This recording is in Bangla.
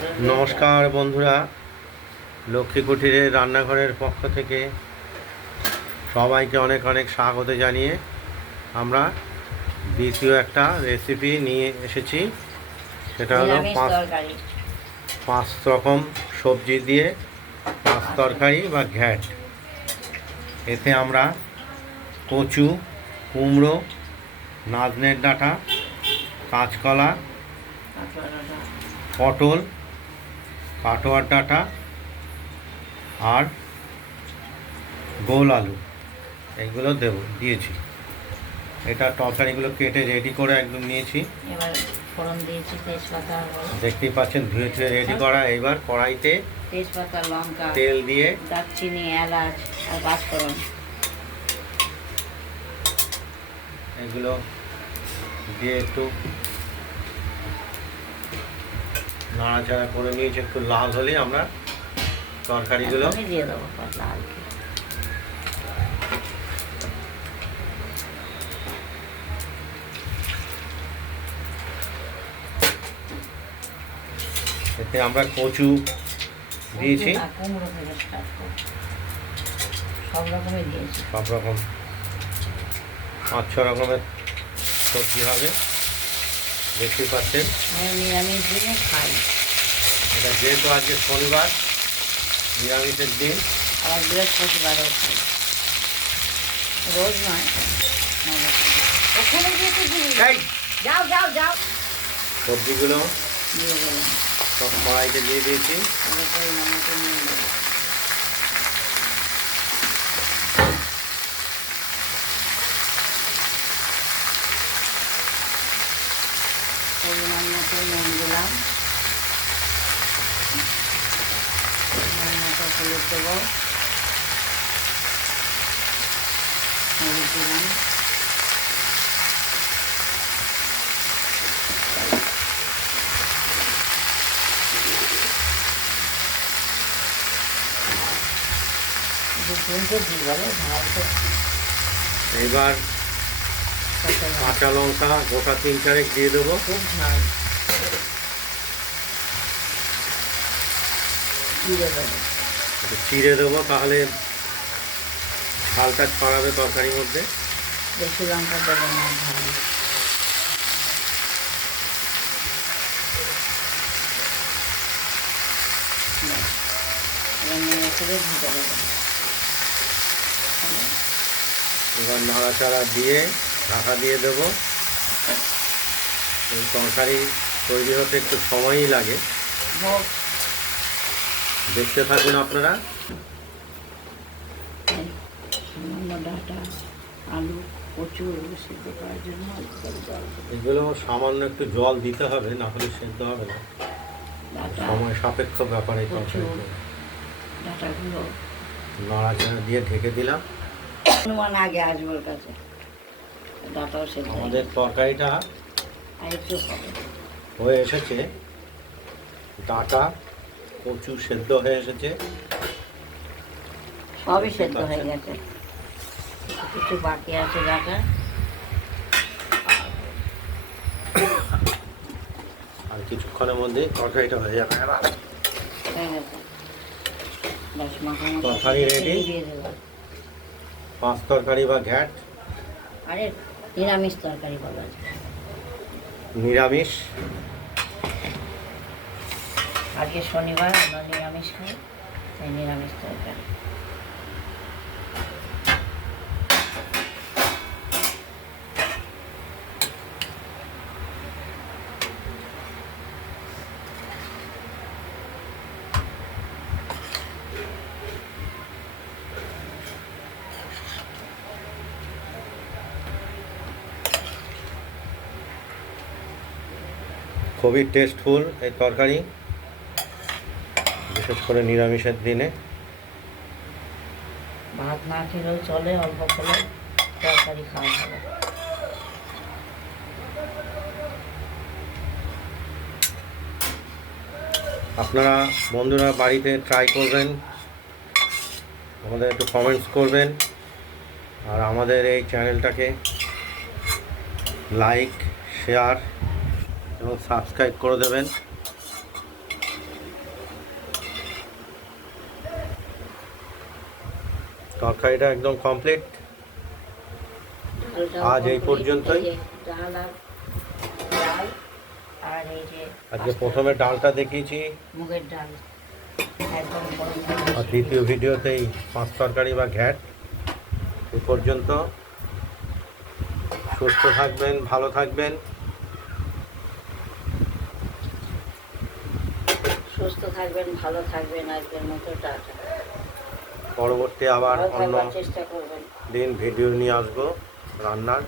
নমস্কার বন্ধুরা লক্ষ্মী কুঠিরের রান্নাঘরের পক্ষ থেকে সবাইকে অনেক অনেক স্বাগত জানিয়ে আমরা দ্বিতীয় একটা রেসিপি নিয়ে এসেছি। সেটা হলো পাঁচ পাঁচ রকম সবজি দিয়ে পাঁচ তরকারি বা ঘ্যাট। এতে আমরা কচু কুমড়ো নাজনের ডাঁটা কাঁচকলা পটল কাটোয়ার ডাঁটা আর গোল আলু এইগুলো দেব দিয়েছি। এটা তরকারিগুলো কেটে রেডি করে একদম নিয়েছি। এবার ফোড়ন দিয়েছি তেজপাতা দেখতেই পাচ্ছেন ধুয়ে ধুয়ে রেডি করা। এইবার কড়াইতে তেজপাতা লঙ্কা তেল দিয়ে দারচিনি এলাচ আর পাঁচফোড়ন। এগুলো দিয়ে একটু নাড়াচাড়া করে নিয়েছি একটু লাল হলেই আমরা তরকারিগুলো দিয়ে দেবো এতে আমরা কচু দিয়েছি। সব রকমই দিয়েছি। সব রকম পাঁচ ছ রকমের সবজি হবে। দেখতেই পাচ্ছেন? নিরামিষ দিনে খাই। এটা যেহেতু আজকে শনিবার নিরামিষের দিন। আবার বৃহস্পতিবারও খাই। রোজ নয় ওখানে গিয়ে তো দিবি। এই! যাও যাও যাও। সবজিগুলো সব কড়াইতে দিয়ে দিয়েছি। পরিমাণ মতো নিয়ে দেবো পরিমাণ মতো নুন দিলাম পরিমাণ মতো হলুদ দেবো হলুদ দিলাম দু তিনটে দিই বলে ভালো এবার কাঁচা লঙ্কা গোটা তিন চারেক দিয়ে দেবো। খুব ঝাল চিড়ে দেবো। তাহলে ঝালটা ছড়াবে তরকারির মধ্যে। বেশি লঙ্কা না দেবো। এবার নাড়াচাড়া দিয়ে ঢাকা দিয়ে দেবো। এই তরকারি তৈরি হতে একটু সময়ই লাগে। দেখতে থাকুন আপনারা। আলু প্রচুর সিদ্ধ করার জন্য এগুলো সামান্য একটু জল দিতে হবে না হলে সেদ্ধ হবে না। সময় সাপেক্ষ ব্যাপার এই নাড়াচাড়া দিয়ে ঢেকে দিলাম। আগে আসব কাছে। ডাটাও সেদ্ধ আমাদের তরকারিটা একটু হয়ে এসেছে। ডাঁটা কচু সেদ্ধ হয়ে এসেছে। সবই সেদ্ধ হয়ে গেছে। কিছু বাকি আছে ডাটা। আর কিছুক্ষণের মধ্যে তরকারিটা হয়ে যাবে। তরকারি দেবো। পাঁচ তরকারি বা ঘ্যাট? আরে নিরামিষ তরকারি বলা যায়। নিরামিষ? আজকে শনিবার আমরা নিরামিষ খাই তাই নিরামিষ তরকারি। খুবই টেস্টফুল এই তরকারি বিশেষ করে নিরামিষের দিনে। ভাত না খেলেও চলে অল্প করে তরকারি খাওয়া যাবে। আপনারা বন্ধুরা বাড়িতে ট্রাই করবেন আমাদের একটু কমেন্টস করবেন আর আমাদের এই চ্যানেলটাকে লাইক শেয়ার এবং সাবস্ক্রাইব করে দেবেন। তরকারিটা একদম কমপ্লিট আজ এই পর্যন্তই। আজকে প্রথমে ডালটা দেখিয়েছি। মুগের ডাল। আর দ্বিতীয় ভিডিওতেই পাঁচ তরকারি বা ঘ্যাট। এ পর্যন্ত। সুস্থ থাকবেন ভালো থাকবেন। সুস্থ থাকবেন ভালো থাকবেন আজকের মতো টাটা। পরবর্তী আবার অন্য চেষ্টা করবেন। দিন ভিডিও নিয়ে আসব রান্নার।